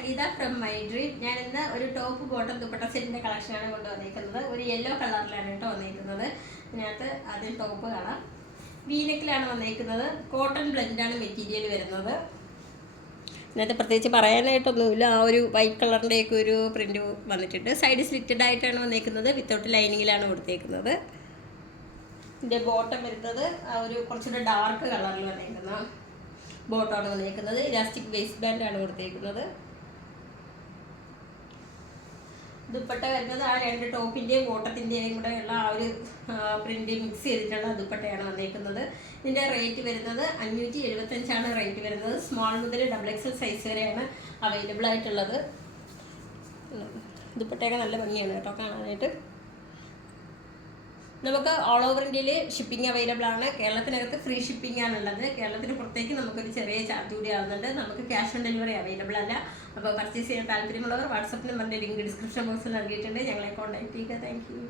Sangeetha from my dream. ഞാൻ ഇന്ന് ഒരു ടോപ്പ് ബോട്ടം ദുപ്പട്ട സെറ്റിന്റെ കളക്ഷനാണ് കൊണ്ടുവന്നിരിക്കുന്നത്. ഒരു യെല്ലോ കളറിലാണ് കേട്ടോ വന്നിരിക്കുന്നത്. ഇതിനകത്ത് ആദ്യം ടോപ്പ് കാണാം. വീനെക്കിലാണ് വന്നിരിക്കുന്നത്. കോട്ടൺ ബ്ലെൻഡാണ് മെറ്റീരിയൽ വരുന്നത്. ഇതിനകത്ത് പ്രത്യേകിച്ച് പറയാനായിട്ടൊന്നുമില്ല. ആ ഒരു വൈറ്റ് കളറിൻ്റെയൊക്കെ ഒരു പ്രിൻ്റ് വന്നിട്ടുണ്ട്. സൈഡ് സ്ലിറ്റഡ് ആയിട്ടാണ് വന്നിരിക്കുന്നത്. വിത്തൗട്ട് ലൈനിങ്ങിലാണ് കൊടുത്തേക്കുന്നത്. ഇതിൻ്റെ ബോട്ടം വരുന്നത് ആ ഒരു കുറച്ചുകൂടെ ഡാർക്ക് കളറിൽ വന്നിരിക്കുന്ന ബോട്ടമാണ് വന്നിരിക്കുന്നത്. ഇലാസ്റ്റിക് വേസ്റ്റ് ബാൻഡാണ് കൊടുത്തിരിക്കുന്നത്. ദുപ്പട്ട വരുന്നത് ആ രണ്ട് ടോപ്പിൻ്റെയും ബോട്ടത്തിൻ്റെയും കൂടെ ഉള്ള ആ ഒരു പ്രിൻ്റ് മിക്സ് ചെയ്തിട്ടുള്ള ദുപ്പട്ടയാണ് വന്നിരിക്കുന്നത്. ഇതിൻ്റെ റേറ്റ് വരുന്നത് 575 റേറ്റ് വരുന്നത്. സ്മോൾ മുതൽ XXL സൈസ് വരെയാണ് അവൈലബിൾ ആയിട്ടുള്ളത്. ദുപ്പട്ടയൊക്കെ നല്ല ഭംഗിയാണ് കേട്ടോ കാണാനായിട്ട്. നമുക്ക് ഓൾ ഓവർ ഇന്ത്യയിൽ ഷിപ്പിംഗ് അവൈലബിൾ ആണ്. കേരളത്തിനകത്ത് ഫ്രീ ഷിപ്പിംഗ് ആണുള്ളത്. കേരളത്തിന് പുറത്തേക്ക് നമുക്കൊരു ചെറിയ ചാർജ് കൂടി ആവുന്നുണ്ട്. നമുക്ക് ക്യാഷ് ഓൺ ഡെലിവറി അവൈലബിൾ അല്ല. അപ്പോൾ പർച്ചേസ് ചെയ്യാൻ താല്പര്യമുള്ളവർ വാട്സപ്പ് നമ്പറിൻ്റെ ലിങ്ക് ഡിസ്ക്രിപ്ഷൻ ബോക്സിൽ നൽകിയിട്ടുണ്ട്. ഞങ്ങളെ കോൺടാക്ട് ചെയ്യുക. Thank you.